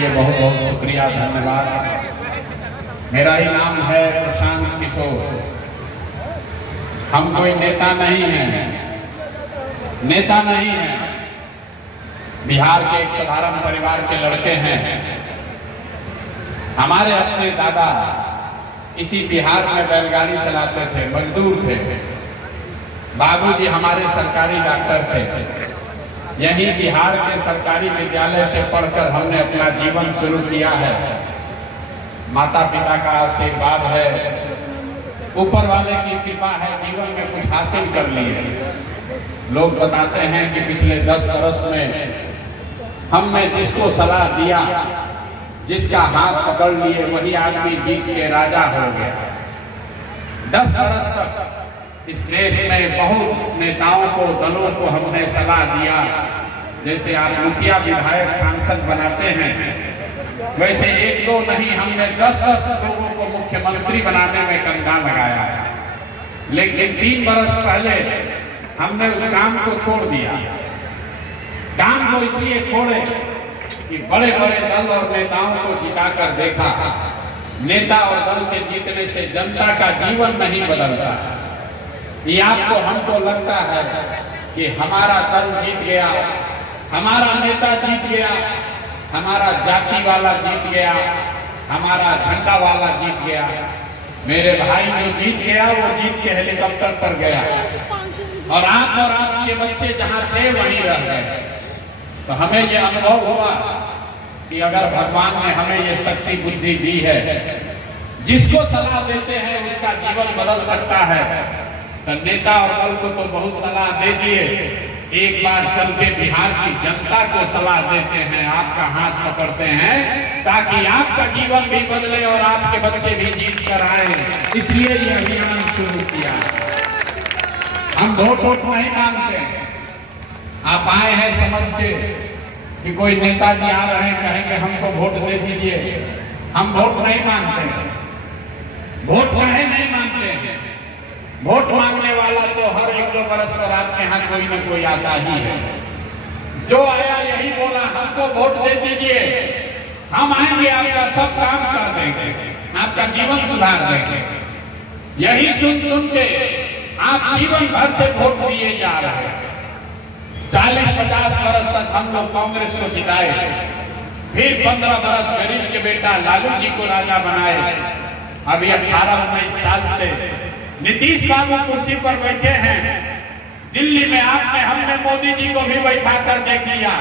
लिए बहुत बहुत शुक्रिया, धन्यवाद। मेरा ही नाम है प्रशांत किशोर। हम कोई नेता नहीं हैं, नेता नहीं हैं। बिहार के एक साधारण परिवार के लड़के हैं। हमारे अपने दादा इसी बिहार में बैलगाड़ी चलाते थे, मजदूर थे। बाबूजी हमारे सरकारी डॉक्टर थे। यही बिहार के सरकारी विद्यालय से पढ़कर हमने अपना जीवन शुरू किया है। माता पिता का आशीर्वाद है, ऊपर वाले की कृपा है, जीवन में कुछ हासिल कर लिए। लोग बताते हैं कि पिछले 10 वर्ष में हमने जिसको सलाह दिया, जिसका हाथ पकड़ लिए, वही आदमी जीत के राजा हो गया। 10 वर्ष तक इस देश में बहुत नेताओं को, दलों को हमने सलाह दिया। जैसे आप मुखिया, विधायक, सांसद बनाते हैं, वैसे 1-2 नहीं, हमने 10-10 लोगों को मुख्यमंत्री बनाने में कंधा लगाया। लेकिन 3 वर्ष पहले हमने उस काम को छोड़ दिया। काम को इसलिए छोड़े कि बड़े बड़े दल और नेताओं को जिताकर देखा। नेता और दल के जीतने से जनता का जीवन नहीं बदलता। ये आपको, हमको लगता है कि हमारा दल जीत गया, हमारा नेता जीत गया, हमारा जाति वाला जीत गया, हमारा झंडा वाला जीत गया। मेरे भाई जो जीत गया वो जीत के हेलीकॉप्टर पर गया, और आपके बच्चे जहां थे वहीं रह गए। तो हमें ये अनुभव हुआ कि अगर भगवान ने हमें ये शक्ति बुद्धि दी है, जिसको सलाह देते हैं उसका जीवन बदल सकता है। तो नेता और दल को तो बहुत सलाह दे दिए, एक बार चल के बिहार की जनता को सलाह देते हैं, आपका हाथ पकड़ते हैं, ताकि आपका जीवन भी बदले और आपके बच्चे भी जीत कर आए। इसलिए ये अभियान शुरू किया। हम वोट नहीं मांगते। आप आए हैं समझ के कि कोई नेताजी आ रहे हैं, कहेंगे हमको वोट दे दीजिए। हम वोट नहीं मांगते। वोट काहे नहीं मांगते? वोट मांगने वाला तो हर 1-2 बरस पर आपके यहाँ कोई न कोई आता ही है। जो आया यही बोला, हमको वोट दे दीजिए, हम आएंगे, आपका सब काम कर देंगे, आपका जीवन सुधार देंगे। यही सुन सुन के आप जीवन भर से वोट दिए जा रहे हैं। 40-50 बरस तक हम लोग कांग्रेस को जिताए, फिर 15 बरस गरीब के बेटा लालू जी को राजा बनाए। अभी 18-19 साल से नीतीश बाबू कुर्सी पर बैठे हैं। दिल्ली में हमने मोदी जी को भी बैठा कर देख लिया।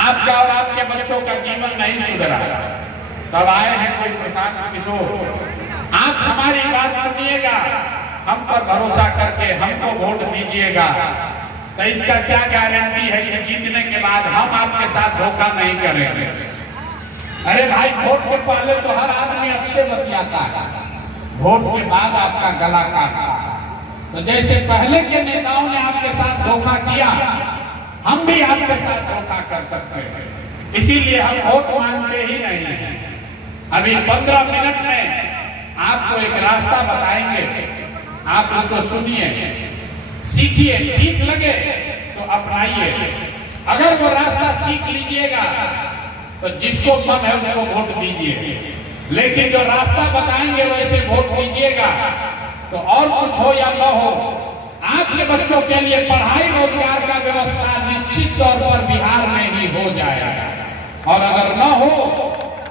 आपका और आपके बच्चों का जीवन नहीं सुधरा। तब आए हैं कोई प्रशांत किशोर। आप हमारी बात सुनिएगा, हम पर भरोसा करके हमको वोट दीजिएगा। तो इसका क्या गारंटी है कि जीतने के बाद हम आपके साथ धोखा नहीं करेंगे? अरे भाई, वोट के पहले तो हर आदमी अच्छे बतियाता है, वोट के बाद आपका गला काटा। तो जैसे पहले के नेताओं ने आपके साथ धोखा किया, हम भी आपके साथ धोखा कर सकते हैं। इसीलिए हम वोट मांगते ही नहीं हैं। अभी 15 मिनट में आपको एक रास्ता बताएंगे, आप उसको सुनिए, सीखिए, ठीक लगे तो अपनाइए। अगर वो रास्ता सीख लीजिएगा तो जिसको मन है उसको वोट दीजिए, लेकिन जो रास्ता बताएंगे वैसे वोट दीजिएगा। तो और कुछ हो या न हो, आपके बच्चों के लिए पढ़ाई रोजगार का व्यवस्था निश्चित तौर पर बिहार में ही हो जाएगा। और अगर न हो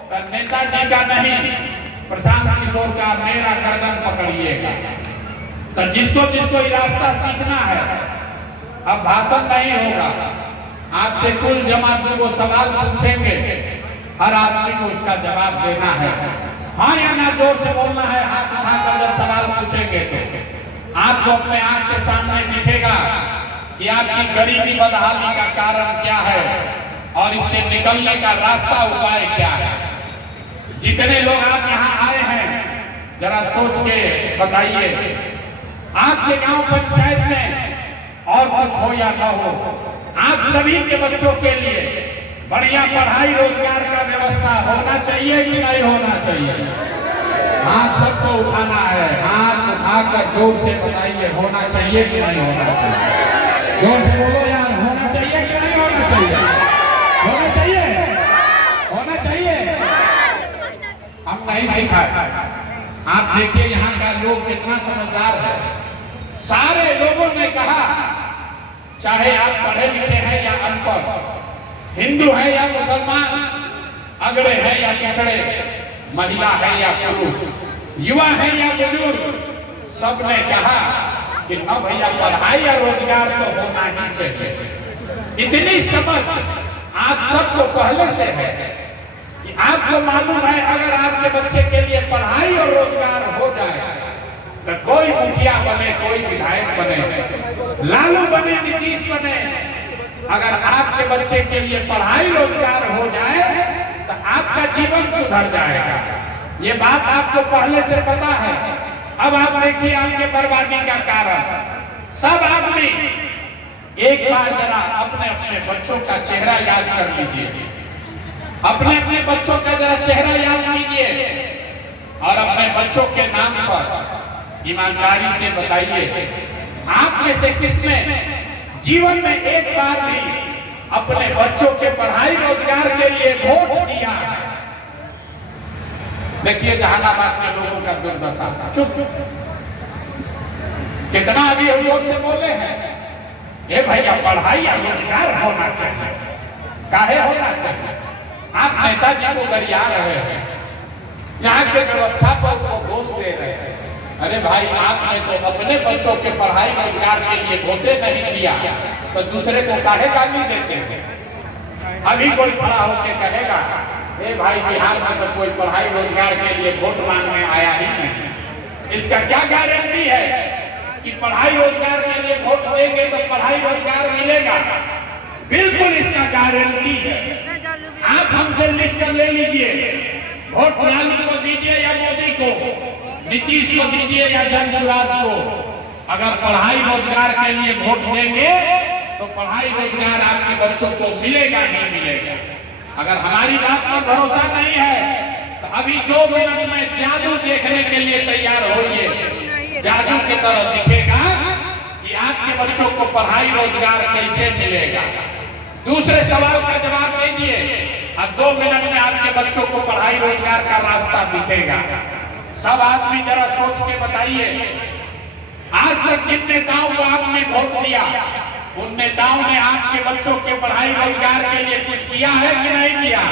तो नेताजी का नहीं, प्रशांत किशोर का, मेरा गर्दन पकड़िएगा। तो जिसको जिसको ये रास्ता सीखना है, अब भाषण नहीं होगा, आपसे कुल जमात को सवाल पूछेंगे, हर आदमी को उसका जवाब देना है। हाँ या ना जोर से बोलना है, हाथ उठाकर जब सवाल पूछेंगे तो आपको अपने आंख के सामने दिखेगा कि आपकी गरीबी बदहाली का कारण क्या है और इससे निकलने का रास्ता, उपाय क्या है। जितने लोग आप यहाँ आए हैं, जरा सोच के बताइए, आपके गांव पंचायत में और कुछ हो या न हो, आप सभी के बच्चों के लिए बढ़िया पढ़ाई रोजगार का व्यवस्था होना चाहिए कि नहीं होना चाहिए? हाथ सबको उठाना है, हाथ उठाकर जोर से बताइए, होना चाहिए कि नहीं होना चाहिए? जोर से बोलो यार, होना चाहिए कि नहीं होना चाहिए? होना चाहिए, होना चाहिए। हम नहीं सिखाए। आप देखिए यहाँ का लोग कितना समझदार है। सारे लोगों ने कहा, चाहे आप पढ़े लिखे हैं या अनपढ़, हिंदू है या मुसलमान, अगड़े हैं या पिछड़े, महिला है या पुरुष, युवा है या बुजुर्ग, सबने कहा कि अब भैया पढ़ाई या रोजगार तो होना ही चाहिए। इतनी समझ आप सबको पहले से है कि आपको मालूम है अगर आपके बच्चे के लिए पढ़ाई और रोजगार हो जाए तो कोई मुखिया बने, कोई विधायक बने, लालू बने, नीतीश बने, अगर आपके बच्चे के लिए पढ़ाई रोजगार हो जाए तो आपका जीवन सुधर जाएगा। ये बात आपको पहले से पता है। अब आप देखिए आपके बर्बादी का कारण। सब आदमी एक बार जरा अपने अपने बच्चों का चेहरा याद कर लीजिए, अपने अपने बच्चों का जरा चेहरा याद कीजिए और अपने बच्चों के नाम पर ईमानदारी से बताइए आप में से किसने जीवन में एक बार भी अपने बच्चों के पढ़ाई रोजगार के लिए वोट दिया। देखिए जहानाबाद के लोगों का दुर्दशा, चुप चुप कितना अभी जोर से बोले हैं, ये भैया पढ़ाई या रोजगार होना चाहिए, काहे होना चाहिए। आप नेताजी को गरिया रहे हैं, यहाँ के व्यवस्था पर वो दोष दे रहे हैं। अरे भाई आपने तो अपने बच्चों के पढ़ाई रोजगार के लिए वोटे नहीं दिया तो दूसरे को काहे गाली देते हैं। अभी कोई खड़ा होकर कहेगा ए भाई बिहार में तो कोई पढ़ाई रोजगार के लिए वोट मांगने आया ही नहीं। इसका क्या गारंटी है कि पढ़ाई रोजगार के लिए वोट देंगे तो पढ़ाई रोजगार मिलेगा? बिल्कुल इसका गारंटी है। आप हमसे लिख कर ले लीजिए, वोट लालू को दीजिए या मोदी को, नीतीश को दीजिए या जनसुराज को, अगर पढ़ाई रोजगार के लिए वोट देंगे तो पढ़ाई रोजगार आपके बच्चों को मिलेगा ही मिलेगा। अगर हमारी बात पर भरोसा नहीं है तो अभी 2 मिनट में जादू देखने के लिए तैयार होइए। जादू की तरह दिखेगा कि आपके बच्चों को पढ़ाई रोजगार कैसे मिलेगा। दूसरे सवाल का जवाब दीजिए और 2 मिनट में आपके बच्चों को पढ़ाई रोजगार का रास्ता दिखेगा। सब आदमी जरा सोच के बताइए, आज तक जिन नेताओं को आपने वोट दिया उन नेताओं ने आपके बच्चों के पढ़ाई रोजगार के लिए कुछ किया है कि नहीं किया?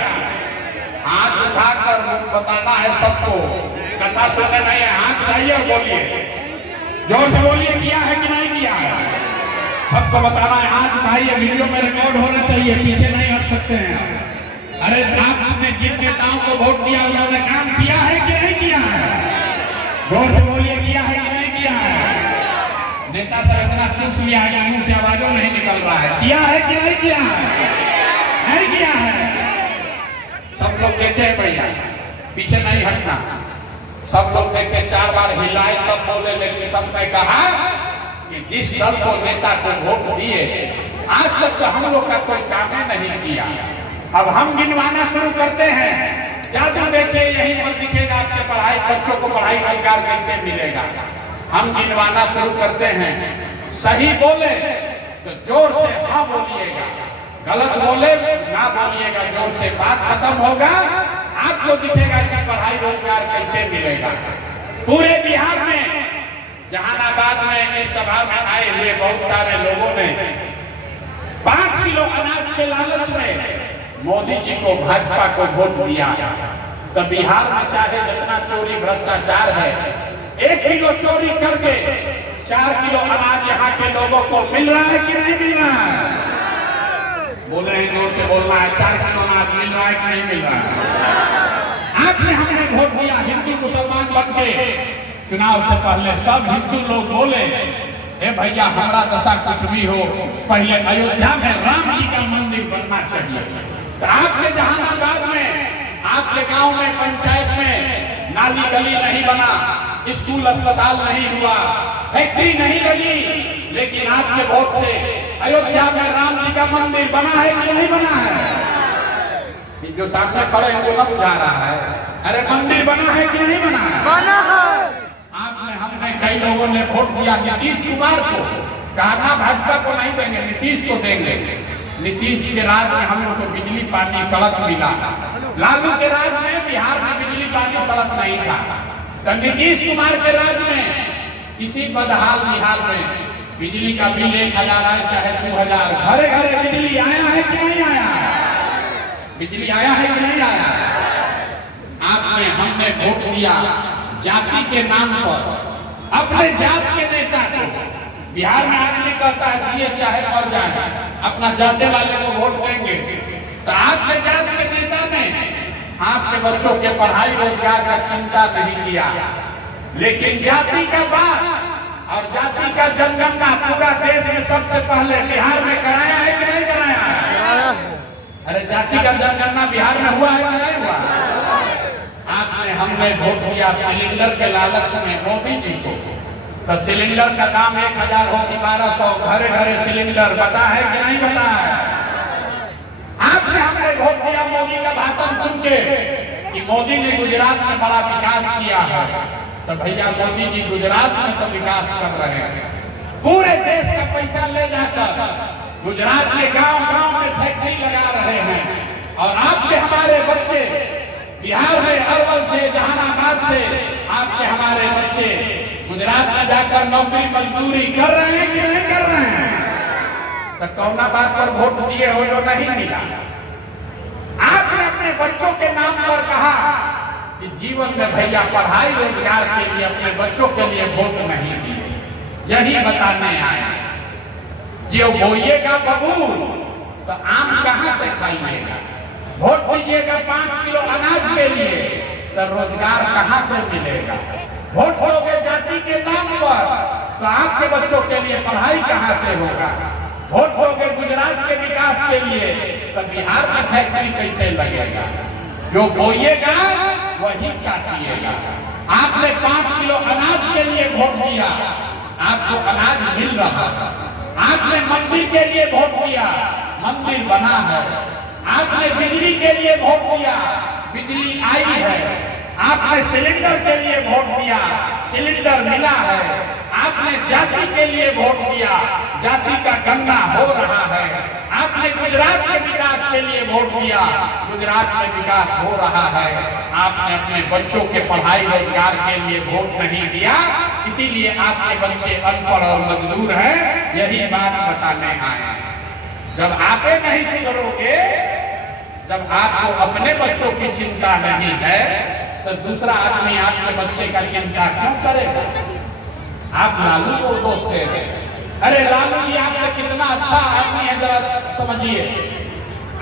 हाथ उठाकर बताना है सबको, कथा सुनने नहीं है। हाथ उठाइए और बोलिए, जोर से बोलिए, किया है कि नहीं किया है? सबको बताना है, हाथ उठाइए, वीडियो में रिकॉर्ड होना चाहिए, पीछे नहीं हट सकते हैं। अरे आपने जिन नेताओं को वोट दिया उन्होंने काम किया है कि नहीं किया है? जोर से बोलिए, किया है कि नहीं किया है? नेता सर इतना चूस लिया है कि मुंह से आवाजों नहीं निकल रहा है। किया है कि नहीं किया है? नहीं किया है। सब लोग देखे हैं भैया, पीछे नहीं हटना। सब लोग देखे, 4 बार हिलाए तब बोले, लेकिन सबने कहा कि जिस दल को नेता को वोट दिए आज तक तो हम लोग का कोई काम नहीं किया। अब हम गिनवाना शुरू करते हैं। जादू देखिए, यही पर दिखेगा आपके पढ़ाई बच्चों को पढ़ाई रोजगार कैसे मिलेगा। हम गिनवाना शुरू करते हैं। सही बोले तो जोर से हाँ बोलिएगा, गलत बोले ना बोलिएगा, जोर से बात खत्म होगा। आपको दिखेगा कि पढ़ाई रोजगार कैसे मिलेगा। पूरे बिहार में, जहानाबाद में इस सभा में आए हुए बहुत सारे लोगों ने 5 किलो अनाज के लालच में मोदी जी को, भाजपा को वोट दिया। तो बिहार में चाहे जितना चोरी भ्रष्टाचार है, 1 किलो चोरी करके 4 किलो अनाज यहाँ के लोगों को मिल रहा है कि नहीं मिल रहा है? बोले हैं, जोर से बोलना है, 4 किलो अनाज मिल रहा है कि नहीं मिल रहा है? आपने हमने वोट दिया हिंदू मुसलमान बनके। चुनाव से पहले सब हिंदू लोग बोले ए भैया हमारा दशा कुछ भी हो, पहले अयोध्या में राम जी का मंदिर बनना चाहिए। तो आपके जहानाबाद में, आपके गांव में, पंचायत में नाली गली नहीं बना, स्कूल अस्पताल नहीं हुआ, फैक्ट्री नहीं लगी, लेकिन आपके वोट से अयोध्या में राम जी का मंदिर बना है कि नहीं बना है? जो सामने खड़े हैं वो न बुझा रहा है। अरे मंदिर बना है कि नहीं बना है? बना है। आपने, हमने, कई लोगों ने वोट दिया नीतीश कुमार को। कहा भाजपा को नहीं देंगे, नीतीश को देंगे। नीतीश के राज में हम लोग को बिजली पानी सड़क मिला। लालू के राज में बिहार में बिजली पानी भी सड़क नहीं था। तो नीतीश कुमार के राज में इसी बदहाल बिहार में बिजली का बिल 1000 आए चाहे 2000, घरे घरे बिजली आया है कि नहीं आया? बिजली आया है कि नहीं आया? आपने हमने वोट दिया जाति के नाम पर, अपने जात के नेता को। बिहार में आदमी कहता है जिए चाहे मर जाए, अपना जाते वाले को वोट देंगे। तो आपके जात के नेता ने आपके बच्चों के पढ़ाई रोजगार का चिंता नहीं किया, लेकिन जाति का बात और जाति का जनगणना पूरा देश में सबसे पहले बिहार में कराया है कि नहीं कराया? अरे जाति का जनगणना बिहार में हुआ है कि नहीं हुआ? आपने हमने वोट दिया सिलेंडर के लालच में मोदी जी को। तो सिलेंडर का दाम 1000 हो कि 1200, घरे घरे सिलेंडर, बता है कि नहीं बता है? आपने हमने वोट दिया मोदी का भाषण सुन के कि मोदी ने गुजरात में बड़ा विकास किया है। तो भैया मोदी जी गुजरात में तो विकास कर रहे हैं, पूरे देश का पैसा ले जाकर गुजरात के गांव गांव में फैक्ट्री लगा रहे हैं। और आपके हमारे बच्चे बिहार में अरवल से, जहानाबाद से आपके हमारे बच्चे गुजरात में जाकर नौकरी मजदूरी कर रहे हैं कि नहीं कर रहे हैं? तो कौना बात पर वोट दिए हो जो नहीं मिला? आपने अपने बच्चों के नाम पर कहा कि जीवन में भैया पढ़ाई रोजगार के लिए अपने बच्चों के लिए वोट नहीं दिए। यही बताने आया, जो बोइएगा बबूल तो आम कहां से खाइएगा? वोट दीजिएगा 5 किलो अनाज के लिए तो रोजगार कहां से मिलेगा? वोट दोगे जाति के नाम पर तो आपके बच्चों के लिए पढ़ाई कहां से होगा? वोट दोगे गुजरात के विकास के लिए तो बिहार में फैक्ट्री कैसे लगेगा? जो बोइएगा वही काटिएगा। आपने 5 किलो अनाज के लिए वोट दिया, आपको अनाज मिल रहा है। आपने मंदिर के लिए वोट दिया, मंदिर बना है। आपने बिजली के लिए वोट दिया, बिजली आई है। आपने सिलेंडर के लिए वोट दिया, सिलेंडर मिला है। आपने जाति के लिए वोट दिया, जाति का गणना हो रहा है। आपने गुजरात के विकास के लिए वोट दिया, गुजरात में विकास हो रहा है। आपने अपने बच्चों के पढ़ाई रोजगार के लिए वोट नहीं दिया, इसीलिए आपके बच्चे अनपढ़ और मजदूर हैं। यही बात बताने आए। जब आप नहीं सुधरोगे, जब आपको अपने बच्चों की चिंता नहीं है तो दूसरा आदमी आपके बच्चे का चिंता क्यों करेगा? आप लालू को दोष दे रहे हैं। अरे लालू जी आपसे कितना अच्छा आदमी है, जरा समझिए।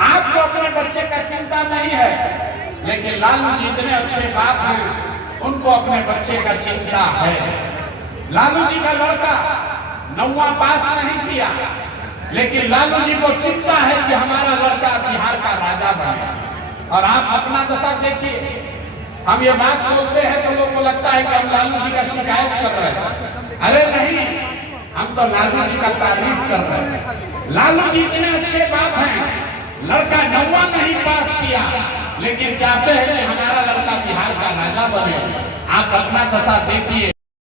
आपको अपने बच्चे का चिंता नहीं है, लेकिन लालू जी इतने अच्छे बाप हैं, उनको अपने बच्चे का चिंता है। लालू जी का लड़का 9वां पास नहीं किया, लेकिन लालू जी को चिंता है कि हमारा लड़का बिहार का राजा बने। और आप अपना दशा देखिए, हम ये बात बोलते हैं तो लोगों को लगता है कि हम लालू जी का शिकायत कर रहे हैं। अरे नहीं, हम तो लालू जी का तारीफ कर रहे हैं। लालू जी इतने अच्छे बाप हैं, लड़का 9वां नहीं पास किया, लेकिन चाहते हैं कि हमारा लड़का बिहार का राजा बने। आप अपना दशा देखिए।